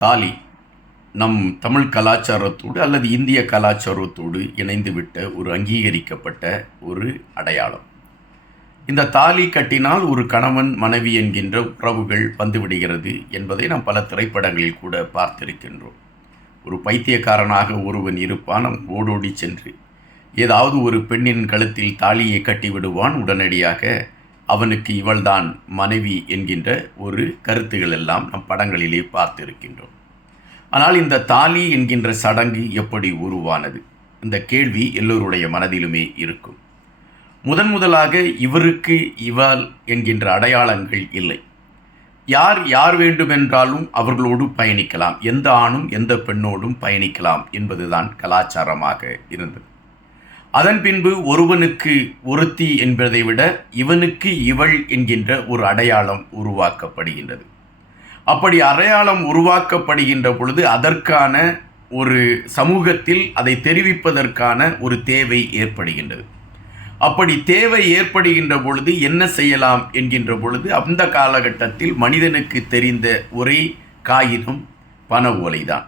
தாலி. நம் தமிழ் கலாச்சாரத்தோடு அல்லது இந்திய கலாச்சாரத்தோடு இணைந்துவிட்ட ஒரு அங்கீகரிக்கப்பட்ட ஒரு அடையாளம். இந்த தாலி கட்டினால் ஒரு கணவன் மனைவி என்கின்ற உறவுகள் வந்துவிடுகிறது என்பதை நாம் பல திரைப்படங்களில் கூட பார்த்திருக்கின்றோம். ஒரு பைத்தியக்காரனாக ஒருவன் இருப்பான் அவன் ஓடோடி சென்று ஏதாவது ஒரு பெண்ணின் கழுத்தில் தாலியை கட்டி விடுவான் உடனடியாக அவனுக்கு இவள்தான் மனைவி என்கின்ற ஒரு கருத்துகள் எல்லாம் நம் படங்களிலே பார்த்திருக்கின்றோம். ஆனால் இந்த தாலி என்கின்ற சடங்கு எப்படி உருவானது? இந்த கேள்வி எல்லோருடைய மனதிலுமே இருக்கும். முதன் முதலாக இவருக்கு இவள் என்கின்ற அடையாளங்கள் இல்லை. யார் யார் வேண்டுமென்றாலும் அவர்களோடு பயணிக்கலாம். எந்த ஆணும் எந்த பெண்ணோடும் பயணிக்கலாம் என்பதுதான் கலாச்சாரமாக இருந்தது. அதன் பின்பு ஒருவனுக்கு ஒருத்தி என்பதை விட இவனுக்கு இவள் என்கின்ற ஒரு அடையாளம் உருவாக்கப்படுகின்றது. அப்படி அடையாளம் உருவாக்கப்படுகின்ற பொழுது அதற்கான ஒரு சமூகத்தில் அதை தெரிவிப்பதற்கான ஒரு தேவை ஏற்படுகின்றது. அப்படி தேவை ஏற்படுகின்ற பொழுது என்ன செய்யலாம் என்கின்ற பொழுது அந்த காலகட்டத்தில் மனிதனுக்கு தெரிந்த ஒரே காகிதம் பண ஓலைதான்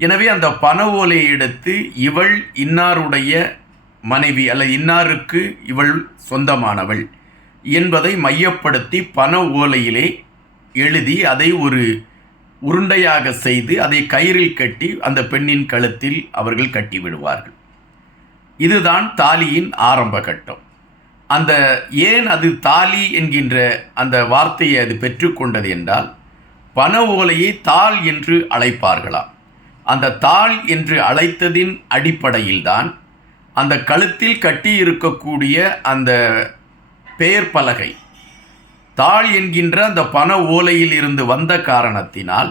எனவே அந்த பண ஓலையை எடுத்து இவள் இன்னாருடைய மனைவி அல்லது இன்னாருக்கு இவள் சொந்தமானவள் என்பதை மையப்படுத்தி பண ஓலையிலே எழுதி அதை ஒரு உருண்டையாக செய்து அதை கயிறில் கட்டி அந்த பெண்ணின் கழுத்தில் அவர்கள் கட்டி விடுவார்கள். இதுதான் தாலியின் ஆரம்ப கட்டம். அந்த ஏன் அது தாலி என்கின்ற அந்த வார்த்தையை அது பெற்றுக்கொண்டது என்றால் பண ஓலையை தாள் என்று அழைப்பார்களாம். அந்த தாள் என்று அழைத்ததின் அடிப்படையில்தான் அந்த கழுத்தில் கட்டி இருக்கக்கூடிய அந்த பெயர் பலகை. தாள் என்கின்ற அந்த பண ஓலையில் இருந்து வந்த காரணத்தினால்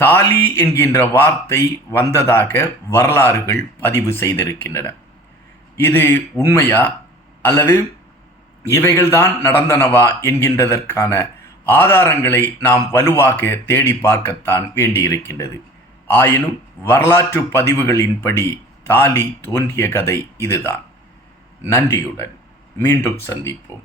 தாலி என்கின்ற வார்த்தை வந்ததாக வரலாறுகள் பதிவு செய்திருக்கின்றன. இது உண்மையா அல்லது இவைகள்தான் நடந்தனவா என்கின்றதற்கான ஆதாரங்களை நாம் வலுவாக தேடி பார்க்கத்தான் வேண்டியிருக்கின்றது. ஆயினும் வரலாற்று பதிவுகளின்படி தாலி தோன்றிய கதை இதுதான். நன்றியுடன் மீண்டும் சந்திப்போம்.